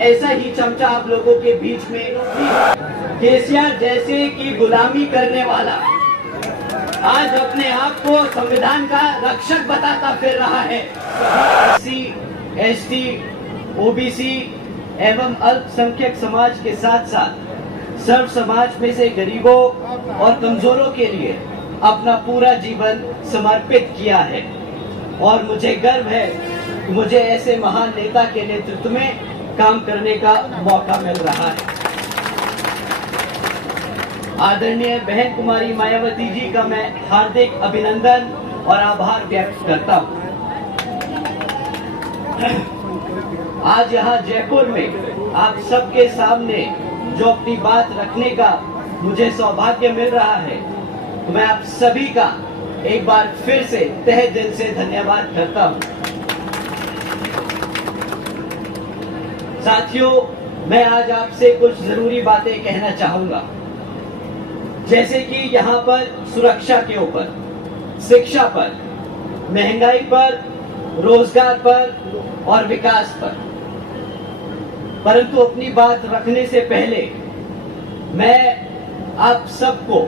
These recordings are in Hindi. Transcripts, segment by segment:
ऐसा ही चमचा आप लोगों के बीच में केसीआर जैसे की गुलामी करने वाला आज अपने आप को संविधान का रक्षक बताता फिर रहा है। एससी, एसटी, ओबीसी एवं अल्पसंख्यक समाज के साथ साथ सर्व समाज में से गरीबों और कमजोरों के लिए अपना पूरा जीवन समर्पित किया है और मुझे गर्व है कि मुझे ऐसे महान नेता के नेतृत्व में काम करने का मौका मिल रहा है। आदरणीय बहन कुमारी मायावती जी का मैं हार्दिक अभिनंदन और आभार व्यक्त करता हूं। आज यहाँ जयपुर में आप सबके सामने जो अपनी बात रखने का मुझे सौभाग्य मिल रहा है, तो मैं आप सभी का एक बार फिर से तहे दिल से धन्यवाद करता हूं। साथियों, मैं आज आपसे कुछ जरूरी बातें कहना चाहूंगा, जैसे कि यहाँ पर सुरक्षा के ऊपर, शिक्षा पर, महंगाई पर, रोजगार पर और विकास पर। परंतु अपनी बात रखने से पहले मैं आप सबको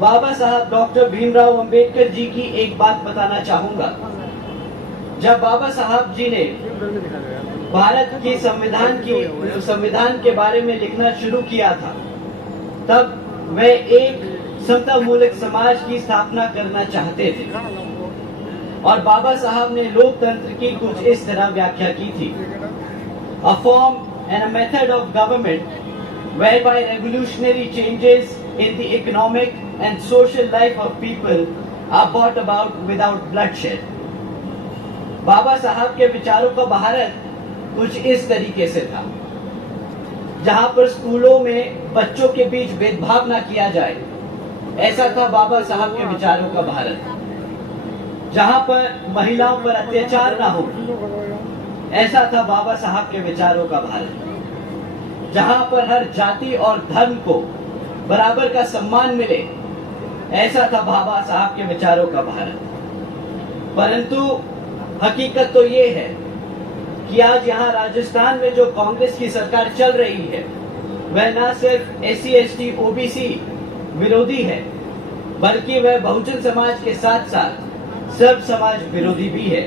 बाबा साहब डॉक्टर भीमराव अंबेडकर जी की एक बात बताना चाहूंगा। जब बाबा साहब जी ने भारत की संविधान के बारे में लिखना शुरू किया था, तब वे एक समता मूलक समाज की स्थापना करना चाहते थे और बाबा साहब ने लोकतंत्र की कुछ इस तरह व्याख्या की थी: a form and a method of government whereby revolutionary changes in the economic and social life of people are brought about without bloodshed। बाबा साहब के विचारों का भारत कुछ इस तरीके से था, जहां पर स्कूलों में बच्चों के बीच भेदभाव ना किया जाए, ऐसा था बाबा साहब के विचारों का भारत। जहां पर महिलाओं पर अत्याचार ना हो, ऐसा था बाबा साहब के विचारों का भारत। जहां पर हर जाति और धर्म को बराबर का सम्मान मिले, ऐसा था बाबा साहब के विचारों का भारत। परंतु हकीकत तो ये है कि आज यहाँ राजस्थान में जो कांग्रेस की सरकार चल रही है, वह न सिर्फ एससी, एसटी, ओबीसी विरोधी है, बल्कि वह बहुजन समाज के साथ साथ सर्व समाज विरोधी भी है।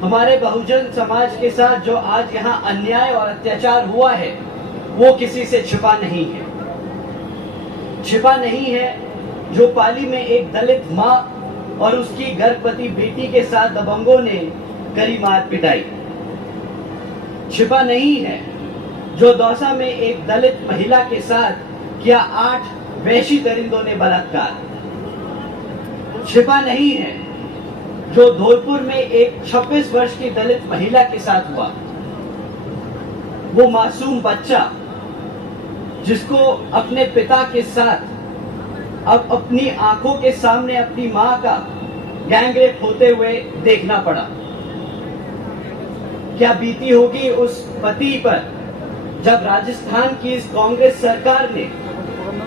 हमारे बहुजन समाज के साथ जो आज यहाँ अन्याय और अत्याचार हुआ है, वो किसी से छिपा नहीं है। छिपा नहीं है जो पाली में एक दलित माँ और उसकी गर्भवती बेटी के साथ दबंगों ने करी मार पिटाई। छिपा नहीं है जो दौसा में एक दलित महिला के साथ किया 8 वैशी दरिंदों ने बलात्कार। छिपा नहीं है जो धौलपुर में एक 26 वर्ष की दलित महिला के साथ हुआ। वो मासूम बच्चा जिसको अपने पिता के साथ अब अपनी आंखों के सामने अपनी मां का गैंगरेप होते हुए देखना पड़ा। क्या बीती होगी उस पति पर जब राजस्थान की इस कांग्रेस सरकार ने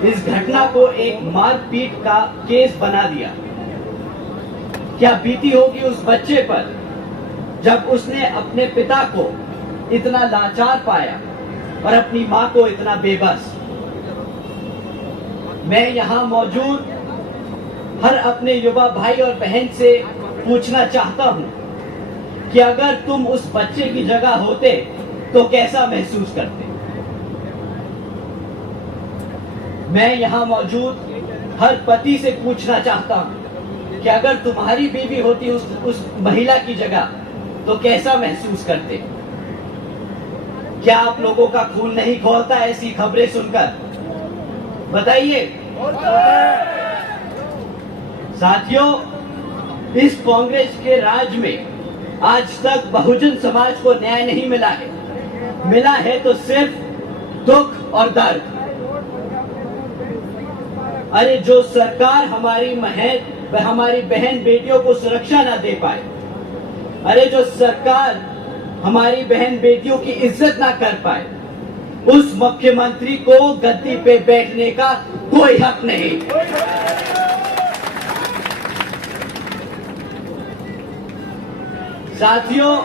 इस घटना को एक मारपीट का केस बना दिया। क्या बीती होगी उस बच्चे पर जब उसने अपने पिता को इतना लाचार पाया और अपनी मां को इतना बेबस। मैं यहाँ मौजूद हर अपने युवा भाई और बहन से पूछना चाहता हूँ कि अगर तुम उस बच्चे की जगह होते तो कैसा महसूस करते। मैं यहाँ मौजूद हर पति से पूछना चाहता हूँ कि अगर तुम्हारी बीवी होती उस महिला की जगह तो कैसा महसूस करते। क्या आप लोगों का खून नहीं खौलता ऐसी खबरें सुनकर? बताइए। साथियों, इस कांग्रेस के राज में आज तक बहुजन समाज को न्याय नहीं मिला है। मिला है तो सिर्फ दुख और दर्द। अरे जो सरकार हमारी बहन बेटियों को सुरक्षा ना दे पाए, अरे जो सरकार हमारी बहन बेटियों की इज्जत ना कर पाए, उस मुख्यमंत्री को गद्दी पे बैठने का कोई हक नहीं। साथियों,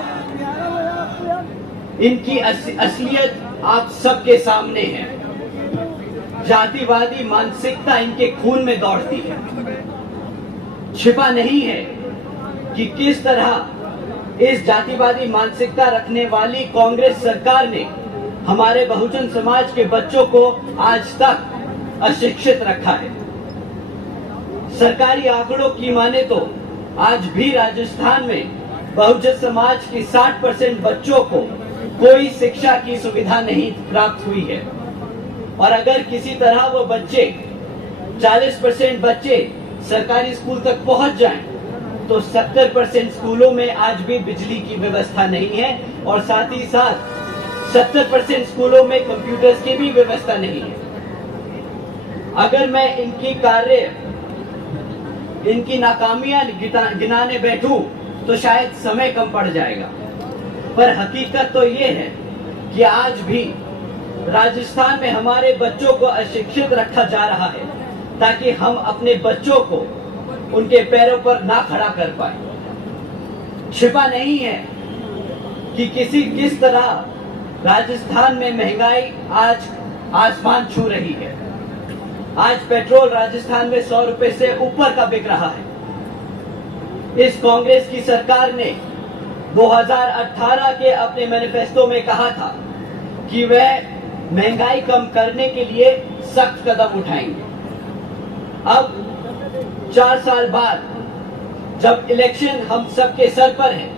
इनकी असलियत आप सबके सामने है। जातिवादी मानसिकता इनके खून में दौड़ती है। छिपा नहीं है कि किस तरह इस जातिवादी मानसिकता रखने वाली कांग्रेस सरकार ने हमारे बहुजन समाज के बच्चों को आज तक अशिक्षित रखा है। सरकारी आंकड़ों की माने तो आज भी राजस्थान में बहुजन समाज के 60% बच्चों को कोई शिक्षा की सुविधा नहीं प्राप्त हुई है। और अगर किसी तरह वो बच्चे 40% बच्चे सरकारी स्कूल तक पहुंच जाएं, तो 70% स्कूलों में आज भी बिजली की व्यवस्था नहीं है और साथ ही साथ 70% स्कूलों में कंप्यूटर्स की भी व्यवस्था नहीं है। अगर मैं इनकी नाकामियां गिनाने बैठूं तो शायद समय कम पड़ जाएगा, पर हकीकत तो ये है कि आज भी राजस्थान में हमारे बच्चों को अशिक्षित रखा जा रहा है ताकि हम अपने बच्चों को उनके पैरों पर ना खड़ा कर पाए। छिपा नहीं है कि किस तरह राजस्थान में महंगाई आज आसमान छू रही है। आज पेट्रोल राजस्थान में 100 रुपए से ऊपर का बिक रहा है। इस कांग्रेस की सरकार ने 2018 के अपने मैनिफेस्टो में कहा था कि वह महंगाई कम करने के लिए सख्त कदम उठाएंगे। अब 4 साल बाद जब इलेक्शन हम सबके सर पर है,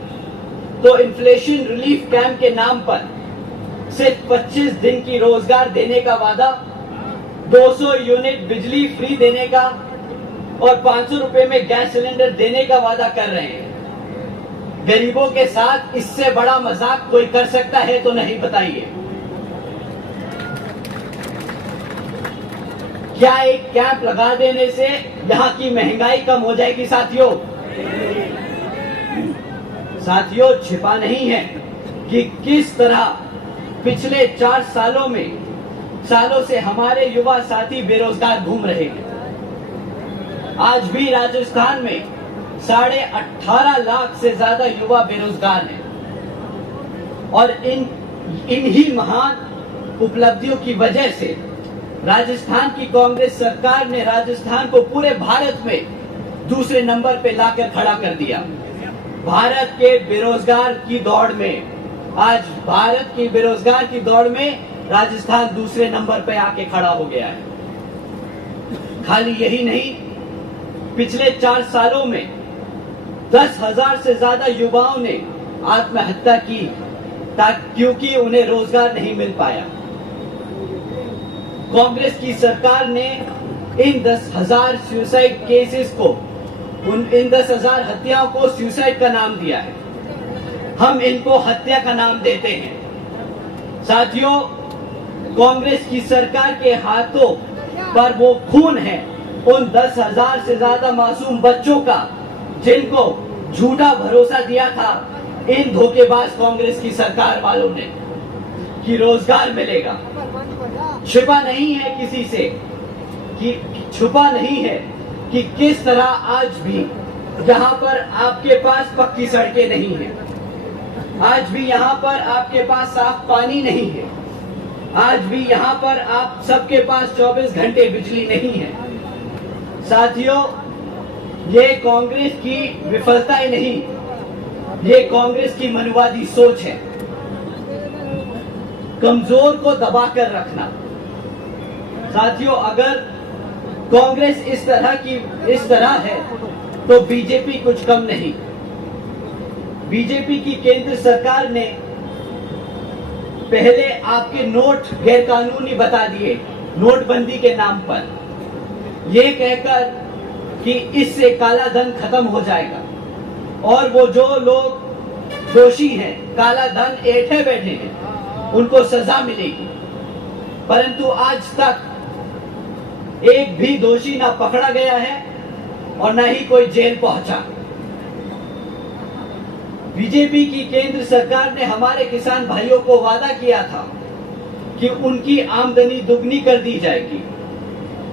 तो इन्फ्लेशन रिलीफ कैंप के नाम पर सिर्फ 25 दिन की रोजगार देने का वादा, 200 यूनिट बिजली फ्री देने का और 500 रुपए में गैस सिलेंडर देने का वादा कर रहे हैं। गरीबों के साथ इससे बड़ा मजाक कोई कर सकता है तो नहीं, बताइए। क्या एक कैंप लगा देने से यहाँ की महंगाई कम हो जाएगी? साथियों, छिपा नहीं है कि किस तरह पिछले 4 सालों से हमारे युवा साथी बेरोजगार घूम रहे हैं। आज भी राजस्थान में 18.5 लाख से ज्यादा युवा बेरोजगार हैं और इन्हीं महान उपलब्धियों की वजह से राजस्थान की कांग्रेस सरकार ने राजस्थान को पूरे भारत में दूसरे नंबर पे लाकर खड़ा कर दिया। भारत के बेरोजगार की दौड़ में राजस्थान दूसरे नंबर पे आके खड़ा हो गया है। खाली यही नहीं, पिछले 4 सालों में 10,000 से ज्यादा युवाओं ने आत्महत्या की क्योंकि उन्हें रोजगार नहीं मिल पाया। कांग्रेस की सरकार ने इन 10,000 सुसाइड केसेस को, इन 10,000 हत्याओं को सुसाइड का नाम दिया है। हम इनको हत्या का नाम देते हैं। साथियों, कांग्रेस की सरकार के हाथों पर वो खून है उन 10,000 से ज्यादा मासूम बच्चों का जिनको झूठा भरोसा दिया था इन धोखेबाज कांग्रेस की सरकार वालों ने कि रोजगार मिलेगा। छिपा नहीं है कि किस तरह आज भी यहाँ पर आपके पास पक्की सड़कें नहीं है, आज भी यहाँ पर आपके पास साफ पानी नहीं है, आज भी यहाँ पर आप सबके पास 24 घंटे बिजली नहीं है। साथियों, ये कांग्रेस की विफलताएं नहीं, ये कांग्रेस की मनुवादी सोच है। कमजोर को दबाकर रखना। साथियों, अगर कांग्रेस इस तरह है तो बीजेपी कुछ कम नहीं। बीजेपी की केंद्र सरकार ने पहले आपके नोट गैरकानूनी बता दिए नोटबंदी के नाम पर, ये कहकर कि इससे काला धन खत्म हो जाएगा और वो जो लोग दोषी हैं, काला धन ऐंठे बैठे हैं, उनको सजा मिलेगी। परंतु आज तक एक भी दोषी ना पकड़ा गया है और न ही कोई जेल पहुंचा। बीजेपी की केंद्र सरकार ने हमारे किसान भाइयों को वादा किया था कि उनकी आमदनी दुगनी कर दी जाएगी,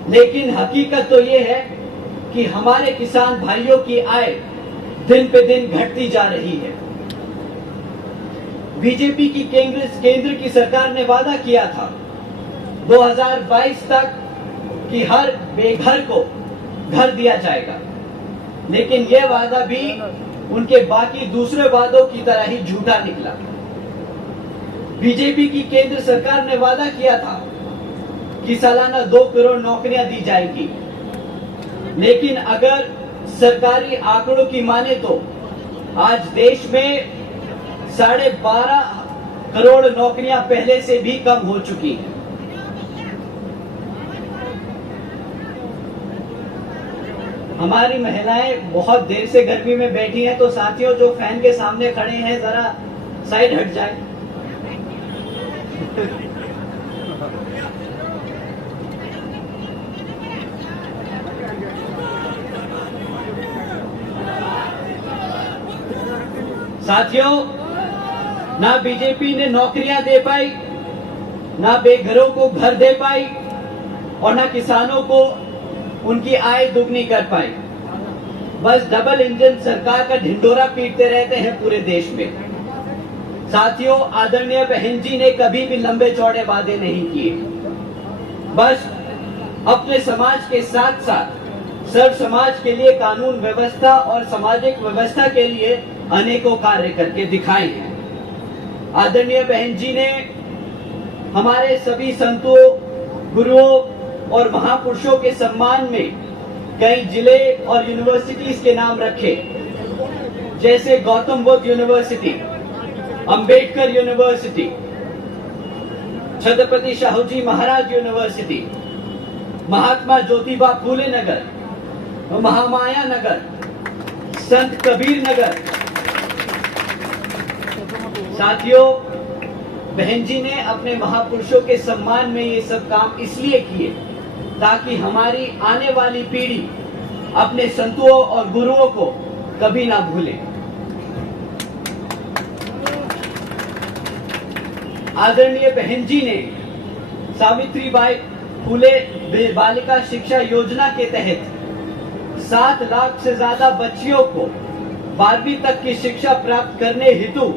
लेकिन हकीकत तो ये है कि हमारे किसान भाइयों की आय दिन पे दिन घटती जा रही है। बीजेपी की केंद्र की सरकार ने वादा किया था 2022 तक कि हर बेघर को घर दिया जाएगा, लेकिन यह वादा भी उनके बाकी दूसरे वादों की तरह ही झूठा निकला। बीजेपी की केंद्र सरकार ने वादा किया था कि सालाना 2 करोड़ नौकरियां दी जाएंगी, लेकिन अगर सरकारी आंकड़ों की माने तो आज देश में 12.5 करोड़ नौकरियां पहले से भी कम हो चुकी हैं। हमारी महिलाएं बहुत देर से गर्मी में बैठी हैं, तो साथियों जो फैन के सामने खड़े हैं जरा साइड हट जाए। साथियों, ना बीजेपी ने नौकरियां दे पाई, ना बेघरों को घर दे पाई और ना किसानों को उनकी आय दुगनी कर पाई। बस डबल इंजन सरकार का ढिंडोरा पीटते रहते हैं पूरे देश में। साथियों, आदरणीय बहन जी ने कभी भी लंबे चौड़े वादे नहीं किए, बस अपने समाज के साथ साथ सर्व समाज के लिए कानून व्यवस्था और सामाजिक व्यवस्था के लिए अनेकों कार्य करके दिखाए हैं। आदरणीय बहन जी ने हमारे सभी संतों, गुरुओं और महापुरुषों के सम्मान में कई जिले और यूनिवर्सिटीज के नाम रखे, जैसे Gautam Buddha university, Ambedkar university, Chhatrapati Shahuji Maharaj university, Mahatma Jyotiba Phule नगर, महामाया नगर, संत कबीर नगर। साथियों, बहन जी ने अपने महापुरुषों के सम्मान में ये सब काम इसलिए किए ताकि हमारी आने वाली पीढ़ी अपने संतों और गुरुओं को कभी ना भूले। आदरणीय बहन जी ने सावित्रीबाई फूले बालिका शिक्षा योजना के तहत 7 लाख से ज्यादा बच्चियों को 12वीं तक की शिक्षा प्राप्त करने हेतु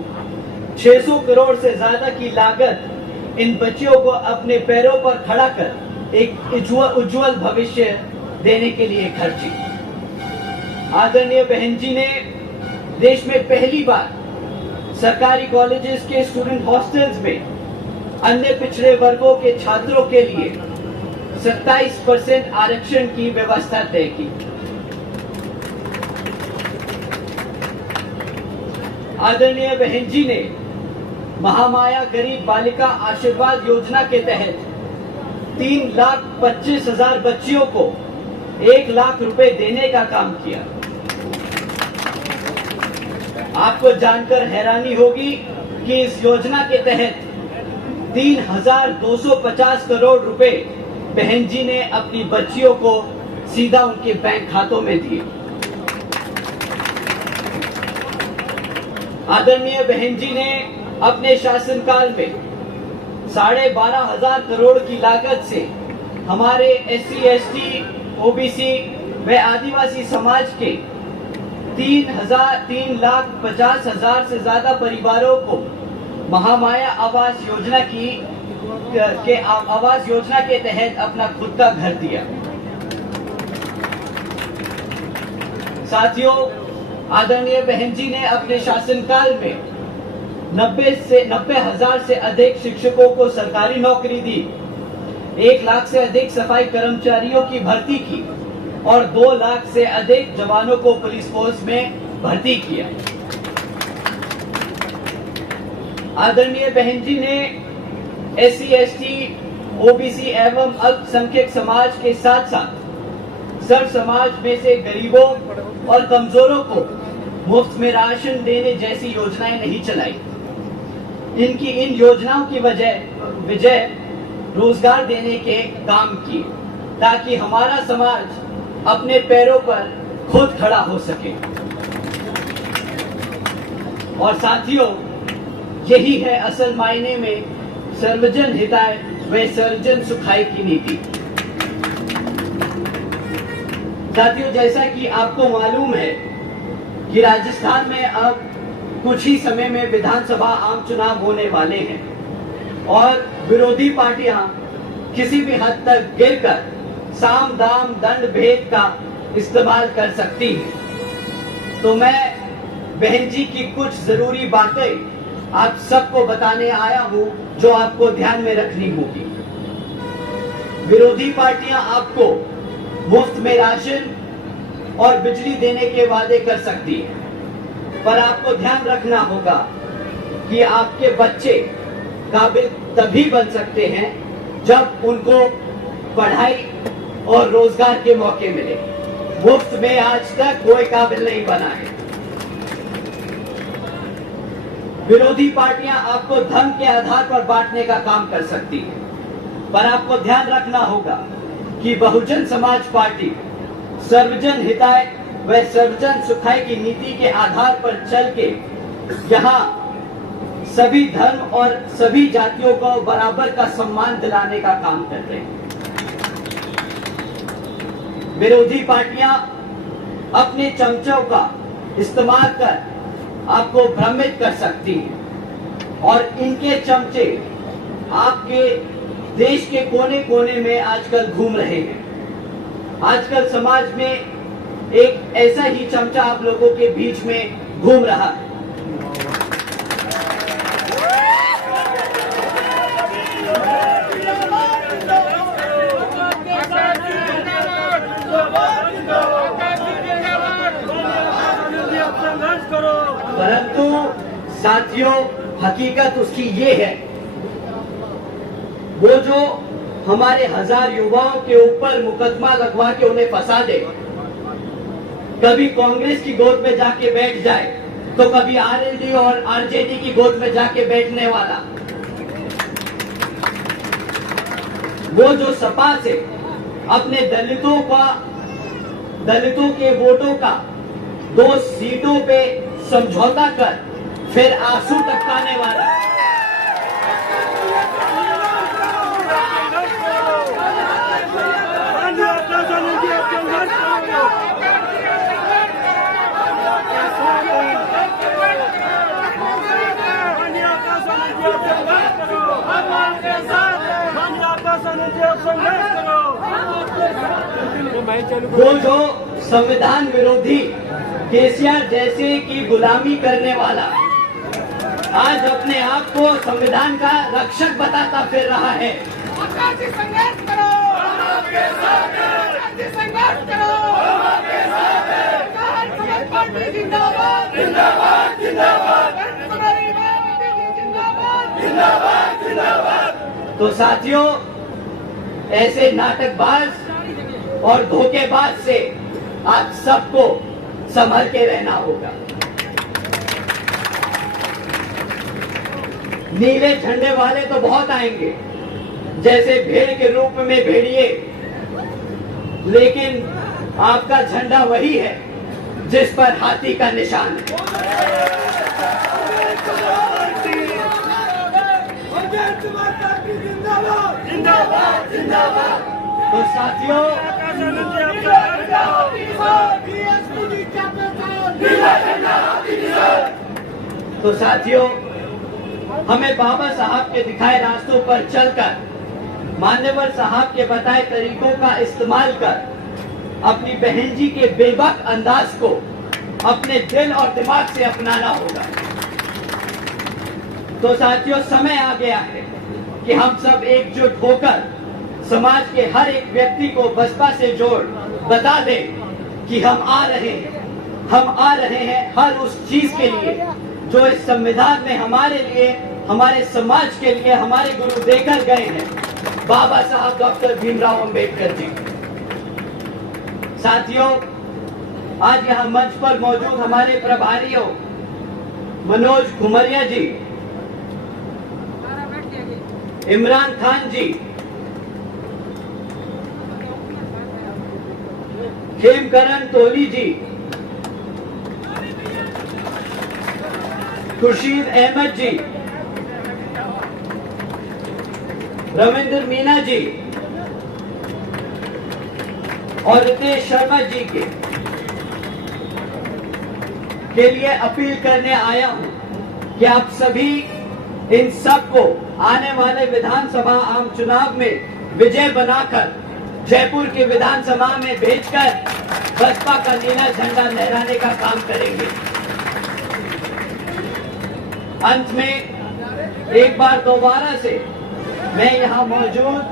600 करोड़ से ज्यादा की लागत इन बच्चियों को अपने पैरों पर खड़ा कर एक उज्जवल भविष्य देने के लिए खर्ची। आदरणीय बहन जी ने देश में पहली बार सरकारी कॉलेजेस के स्टूडेंट हॉस्टल्स में अन्य पिछड़े वर्गों के छात्रों के लिए 27% आरक्षण की व्यवस्था तय की। आदरणीय बहन जी ने महामाया गरीब बालिका आशीर्वाद योजना के तहत 3,25,000 बच्चियों को 1 लाख रुपए देने का काम किया। आपको जानकर हैरानी होगी कि इस योजना के तहत 3,250 करोड़ रुपए बहन जी ने अपनी बच्चियों को सीधा उनके बैंक खातों में दिए। आदरणीय बहन जी ने अपने शासनकाल में 12,500 करोड़ की लागत से हमारे SC, ST, OBC व आदिवासी समाज के 3,50,000 से ज्यादा परिवारों को महामाया आवास योजना आवास योजना के तहत अपना खुद का घर दिया। साथियों, आदरणीय बहन जी ने अपने शासनकाल में 90,000 से अधिक शिक्षकों को सरकारी नौकरी दी, 1 लाख से अधिक सफाई कर्मचारियों की भर्ती की और 2 लाख से अधिक जवानों को पुलिस फोर्स में भर्ती किया। आदरणीय बहन जी ने SC, ST, OBC एवं अल्पसंख्यक समाज के साथ साथ सर्व समाज में से गरीबों और कमजोरों को मुफ्त में राशन देने जैसी योजनाएं नहीं चलाई। इनकी इन योजनाओं की वजह रोजगार देने के काम किए ताकि हमारा समाज अपने पैरों पर खुद खड़ा हो सके। और साथियों, यही है असल मायने में सर्वजन हिताय व सर्वजन सुखाय की नीति। साथियों, जैसा कि आपको मालूम है कि राजस्थान में अब कुछ ही समय में विधानसभा आम चुनाव होने वाले हैं और विरोधी पार्टियां किसी भी हद तक गिरकर साम दाम दंड भेद का इस्तेमाल कर सकती हैं। तो मैं बहन जी की कुछ जरूरी बातें आप सबको बताने आया हूं जो आपको ध्यान में रखनी होगी। विरोधी पार्टियां आपको मुफ्त में राशन और बिजली देने के वादे कर सकती है, पर आपको ध्यान रखना होगा कि आपके बच्चे काबिल तभी बन सकते हैं जब उनको पढ़ाई और रोजगार के मौके मिले। मुफ्त में आज तक कोई काबिल नहीं बना है। विरोधी पार्टियां आपको धन के आधार पर बांटने का काम कर सकती हैं, पर आपको ध्यान रखना होगा कि बहुजन समाज पार्टी सर्वजन हिताय व सर्वजन सुखाय की नीति के आधार पर चल के यहाँ सभी धर्म और सभी जातियों को बराबर का सम्मान दिलाने का काम कर रहे हैं। विरोधी पार्टियां अपने चमचों का इस्तेमाल कर आपको भ्रमित कर सकती हैं और इनके चमचे आपके देश के कोने कोने में आजकल घूम रहे हैं। आजकल समाज में एक ऐसा ही चमचा आप लोगों के बीच में घूम रहा है। परंतु साथियों, हकीकत उसकी ये है, वो जो हमारे 1000 युवाओं के ऊपर मुकदमा लगवा के उन्हें फंसा दे, कभी कांग्रेस की गोद में जाके बैठ जाए तो कभी आरएलडी और आरजेडी की गोद में जाके बैठने वाला, वो जो सपा से अपने दलितों के वोटों का 2 सीटों पे समझौता कर फिर आंसू टपकाने वाला, वो जो संविधान विरोधी केसीआर जैसे की गुलामी करने वाला आज अपने आप को संविधान का रक्षक बताता फिर रहा है। संघर्ष करो, संघर्ष करो, पार्टी जिंदाबाद, जिंदाबाद, जिंदाबाद, जिंदाबाद, जिंदाबाद। तो साथियों, ऐसे नाटकबाज और धोखेबाज से आप सबको संभल के रहना होगा। नीले झंडे वाले तो बहुत आएंगे, जैसे भेड़ के रूप में भेड़िए, लेकिन आपका झंडा वही है जिस पर हाथी का निशान है। जिंदाबाद, जिंदाबाद। तो साथियों, हमें बाबा साहब के दिखाए रास्तों पर चलकर मान्यवर साहब के बताए तरीकों का इस्तेमाल कर अपनी बहन जी के बेबाक अंदाज को अपने दिल और दिमाग से अपनाना होगा। तो साथियों, समय आ गया है कि हम सब एकजुट होकर समाज के हर एक व्यक्ति को बसपा से जोड़ बता दें कि हम आ रहे हैं हर उस चीज के लिए जो इस संविधान में हमारे लिए, हमारे समाज के लिए हमारे गुरु देकर गए हैं, बाबा साहब डॉक्टर भीमराव अंबेडकर जी। साथियों, आज यहाँ मंच पर मौजूद हमारे प्रभारियों मनोज खुमरिया जी, इमरान खान जी, खेमकरण तोली जी, खुर्शीद अहमद जी, रविंद्र मीना जी और रितेश शर्मा जी के लिए अपील करने आया हूं कि आप सभी इन सबको आने वाले विधानसभा आम चुनाव में विजय बनाकर जयपुर की विधानसभा में भेजकर बसपा का नीला झंडा लहराने का काम करेंगे। अंत में एक बार दोबारा से मैं यहाँ मौजूद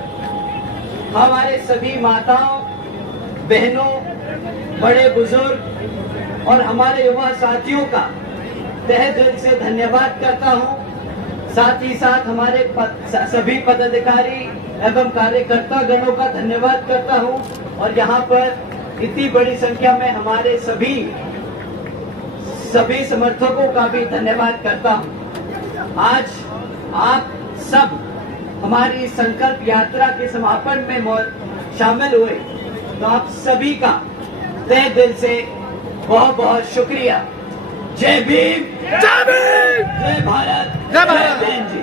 हमारे सभी माताओं, बहनों, बड़े बुजुर्ग और हमारे युवा साथियों का तहे दिल से धन्यवाद करता हूँ। साथ ही साथ हमारे सभी पदाधिकारी एवं कार्यकर्ता गणों का धन्यवाद करता हूँ और यहाँ पर इतनी बड़ी संख्या में हमारे सभी समर्थकों का भी धन्यवाद करता हूँ। आज आप सब हमारी संकल्प यात्रा के समापन में शामिल हुए, तो आप सभी का तहे दिल से बहुत बहुत शुक्रिया। जय भीम, जय भारत, जय बहन जी।